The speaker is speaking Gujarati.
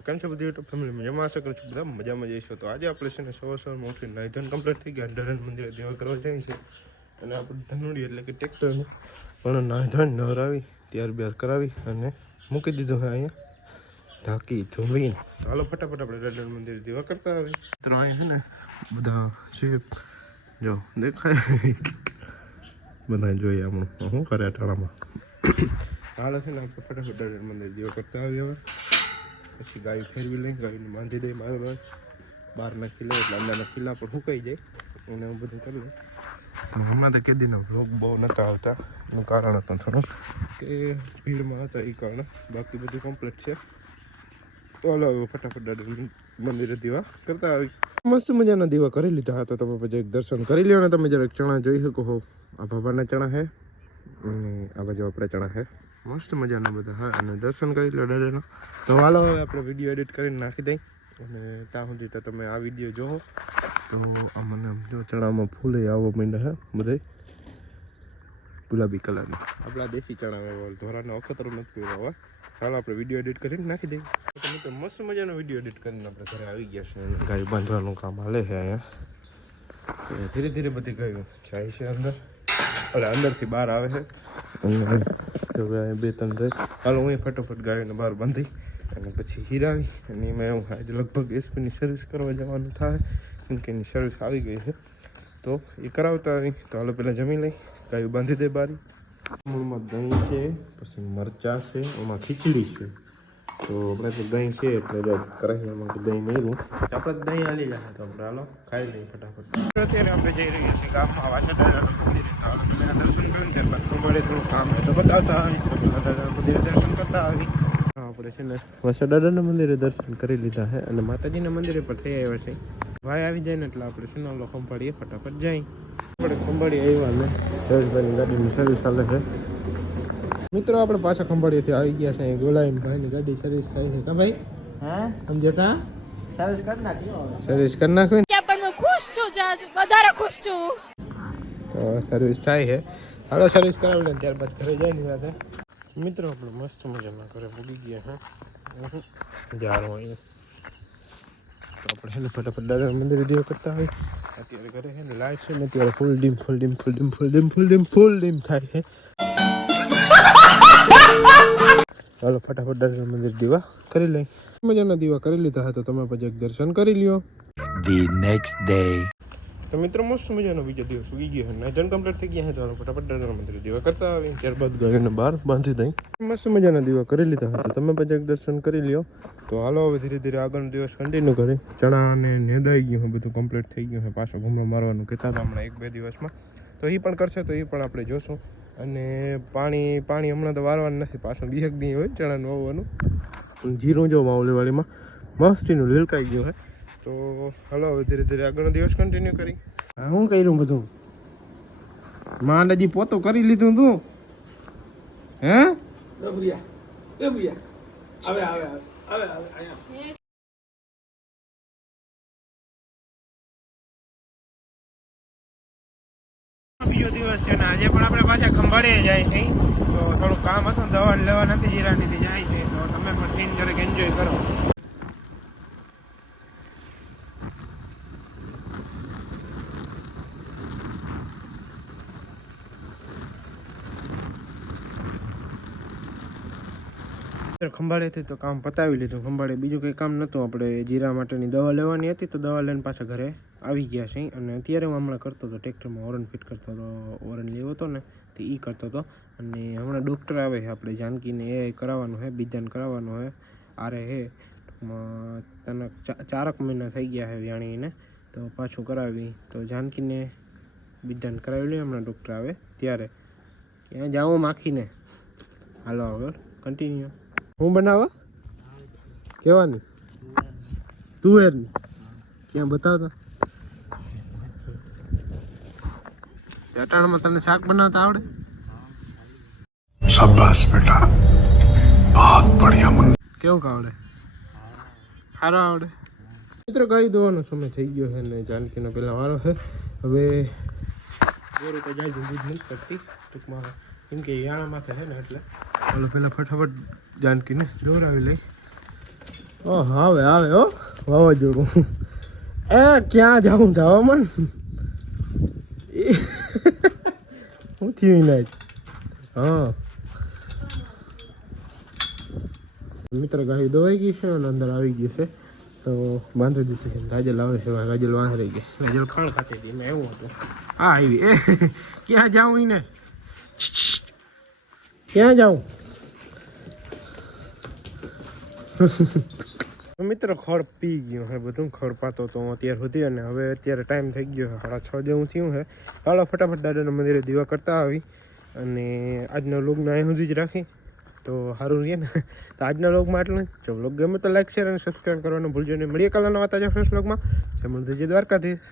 તો કેમ છે બધી યુટ્યુબ ફેમિલી મજામાં? આશા કરું છું બધા મજામાં જઈશું. તો આજે આપણે છે ને સવારમાં ઉઠીને નાઈધન કમ્પ્લીટ થઈ ગયા, અંધારાના મંદિરે દેવા કરવા જાય છે. અને આપણે ધનુડી એટલે કે ટ્રેક્ટરનું પણ નાઈધન નવરાવી ત્યાર બ્યાર કરાવી અને મૂકી દીધું છે અહીંયા ઢાંકી ધોઈને. તો હાલો ફટાફટ આપણે અંધારાના મંદિરે દેવા કરતા આવી. તો અહીંયા છે ને બધા છે, જો દેખાય બધા જોઈએ આપણું શું કરે અટાણામાં. હાલ છે ને આપણે ફટાફટ અંધારાના મંદિરે દેવા કરતા આવી. હવે પછી ગાય ફેરવી લઈ, ગાયને બાંધી દઈ બરાબર. બહારના ખીલા એટલે અંદરના ખીલા પણ સુકાઈ જાય અને હું બધું કરી લઉં. હમણાં તો કેદીનો વ્લોગ બહુ નહોતા આવતા, એનું કારણ હતું થોડું કે ભીડમાં હતા એ કારણે. બાકી બધું કમ્પ્લીટ છે. તો હાલો ફટાફટ મંદિરે દીવા કરતા આવી. મસ્ત મજાના દીવા કરી લીધા હતા. તમે પછી એક દર્શન કરી લ્યો ને તમે જરાક ચણા જોઈ શકો છો. આ બાબાના ચણા છે અને આ બાજુ આપણે ચણા છે. મસ્ત મજાના બધા હા, અને દર્શન કરી લો દાદાનો. તો હાલો હવે આપણે વિડીયો એડિટ કરીને નાખી દઈ અને ત્યાં સુધી તો તમે આ વિડીયો જોવો. તો આ મને જો ચણામાં ફૂલે આવવા માંડ્યા હે બધે ગુલાબી કલરના. આપણા દેશી ચણા ધોરાનો અખતરો નથી પીવો. હવે ચાલો આપણે વિડીયો એડિટ કરીને નાખી દઈએ. તો મસ્ત મજાનો વિડીયો એડિટ કરીને આપણે ઘરે આવી ગયા છે. ગાય બાંધવાનું કામ હાલે છે અહીંયા. ધીરે ધીરે બધી ગાયો જાય છે અંદર, એટલે અંદરથી બહાર આવે છે. અને હવે બે ત્રણ રહે. હાલો હું ફટોફટ ગાયોને બહાર બાંધી અને પછી હીરાવી અને એમાં હું આજે લગભગ એસપીની સર્વિસ કરવા જવાનું થાય, કેમ કે એની સર્વિસ આવી ગઈ છે. તો એ કરાવતા આવી. તો હાલો પહેલાં જમી લઈ, ગાયું બાંધી દે બારી. મૂળમાં દહીં છે, પછી મરચાં છે, એમાં ખીચડી છે. તો આપણે તો દહીં છે એટલે જો કરાવીમાં દહીં મેળવું. આપણે દહીં હાલી જાય તો આપણે હાલો ખાઈ લઈએ ફટાફટ. અત્યારે આપણે જઈ રહ્યા છીએ ગામમાં વાસદાના મંદિરે. દર્શન કર્યું ત્યારબાદ ખંભાળે થોડું કામ હોય તો બતાવતા આવી. મંદિરે દર્શન કરતા આવી. આપણે છે ને વાસદાના મંદિરે દર્શન કરી લીધા છે અને માતાજીના મંદિરે પણ થઈ આવ્યા છે. ભાઈ આવી જાય ને એટલે આપણે છે ને ઓલો ખંભાળીએ ફટાફટ જાય. આપણે ખંભાળી આવ્યા ને જયેશભાઈની ગાડીની સર્વિસ ચાલે છે. મિત્રો આપણે પાછા ખંભાળીએથી આવી ગયા છે. ગોલાઈન ભાઈની ગાડી સર્વિસ થાય છે. કા ભાઈ? હા સમજતા સર્વિસ કરી નાખ્યો. સર્વિસ કરી નાખ્યો ને પણ હું ખુશ છું, વધારે ખુશ છું. તો સર્વિસ થાય છે. હાલો સર્વિસ કરાવી લે ત્યારબાદ ઘરે જઈને વાત. મિત્રો આપણે મસ્ત મજાના ઘરે પૂગી ગયા છે. જાણો અહીંયા તો આપણે છે ને ફટાફટ દાદા મંદિરે દેવ કરતા હોય. અત્યારે ઘરે છે ને લાઈટ છે ને અત્યારે ફૂલ ડીમ થાય છે. ચાલો ફટાફટ દાદા મંદિર દીવા કરી લઈ. મજાના દીવા કરી લીધા હતા. તમે પછી એક દર્શન કરી લ્યો. The next day. તો મિત્રો મસ્ત મજાનો બીજો દિવસ ઉગી ગયો છે. નાઈધન કમ્પ્લીટ થઈ ગયા છે. ચાલો ફટાફટ દાદા મંદિરે દીવા કરતા આવી. ત્યારબાદ ગાયોને બહાર બાંધી દઈ. મસ્ત મજાના દીવા કરી લીધા હતા. તમે પછી એક દર્શન કરી લ્યો. તો હાલો હવે ધીરે ધીરે આગળનો દિવસ કન્ટિન્યુ કરી. ચણા અને નેદાઈ ગયું છે, બધું કમ્પ્લીટ થઈ ગયું છે. પાછો ઘૂમરો મારવાનું કહેતા હતા હમણાં 1-2 દિવસમાં. તો એ પણ કરશે, તો એ પણ આપણે જોશું. અને પાણી હમણાં તો વારવાનું નથી, પાછું બીજક દી હોય ચણાનું વાવવાનું. જીરું જો માવલીવાળીમાં મસ્તીનું લીલકાઈ ગયું છે. તો હાલો હવે ધીરે ધીરે આગળનો દિવસ કન્ટિન્યુ કરી. હા શું કર્યું બધું? માંડજી પોતો કરી લીધું તું હે? બીજો દિવસ છે ને આજે પણ આપણે પાછા ખંભાળીએ જાય છે. તો થોડું કામ હતું, દવા લેવા નથી જીરાનીથી જાય છે. તો તમે પણ સીન જરાક એન્જોય કરો. ખંભાળેથી તો કામ પતાવી લીધું. ખંભાળે બીજું કંઈ કામ નહોતું. આપણે જીરા માટેની દવા લેવાની હતી, તો દવા લઈને પાછા ઘરે આવી ગયા છે. અને અત્યારે હું હમણાં કરતો હતો ટ્રેક્ટરમાં ઓરન ફિટ કરતો હતો. ઓરન લેવો હતો ને તો એ કરતો હતો. અને હમણાં ડૉક્ટર આવે છે આપણે જાનકીને, એ કરાવવાનું છે, બીજાને કરાવવાનું છે. આરે હે ટૂંકમાં તને 4 મહિના થઈ ગયા છે વ્યાણીને, તો પાછું કરાવી. તો જાનકીને બીજાને કરાવી લઈએ હમણાં ડૉક્ટર આવે ત્યારે. ક્યાં જાઉં માખીને. હાલો આગળ કન્ટિન્યુ. હું બનાવવા કેવાની તુવેરની ક્યાં બતાવતા? અટાણામાં તને શાક બનાવતા આવડે? શાબાશ બેટા, બહુત બઢિયા મુન્ના. કેવું આવડે? સારું આવડે. મિત્રો ગાય દોવાનો સમય થઈ ગયો છે ને જાનકીનો પહેલાં વારો છે. હવે દોરી તો જાય દૂધ નથી કરતી ટૂંકમાં, કેમ કે યાણા માથે છે ને એટલે. ચાલો પહેલાં ફટાફટ જાનકીને દોરાવી લઈ. ઓ આવે આવે હો વાવાઝોડું. એ ક્યાં જાઉં હવામાન હું થયું ના. હા મિત્ર ગાડી દવાઈ ગઈ છે અને અંદર આવી ગઈ છે તો બાંધી દીધું છે. ગાજલ આવે છે, ગાજલ વાંસ રહી ગઈ, ગાજલ ખણ ખાતી હતી ને એવું હતું. હા આવી એ ક્યાં જાઉં ને ક્યાં જાઉં મિત્રો ખડ પી ગયું હે બધું. ખડ પાતો તો અત્યાર સુધી અને હવે અત્યારે ટાઈમ થઈ ગયો 6:30 જેવું થયું છે. હાલો ફટાફટ દાદાના મંદિરે દીવા કરતા આવી અને આજના વ્લોગને અહીં સુધી જ રાખી તો સારું છે ને. તો આજના વ્લોગમાં આટલું જ. જો વ્લોગ ગમે તો લાઈક શેર અને સબસ્ક્રાઈબ કરવાનું ભૂલજો નહીં. મળીએ કાલના નવા તાજા ફ્રેશ વ્લોગમાં. જય દ્વારકાધીશ.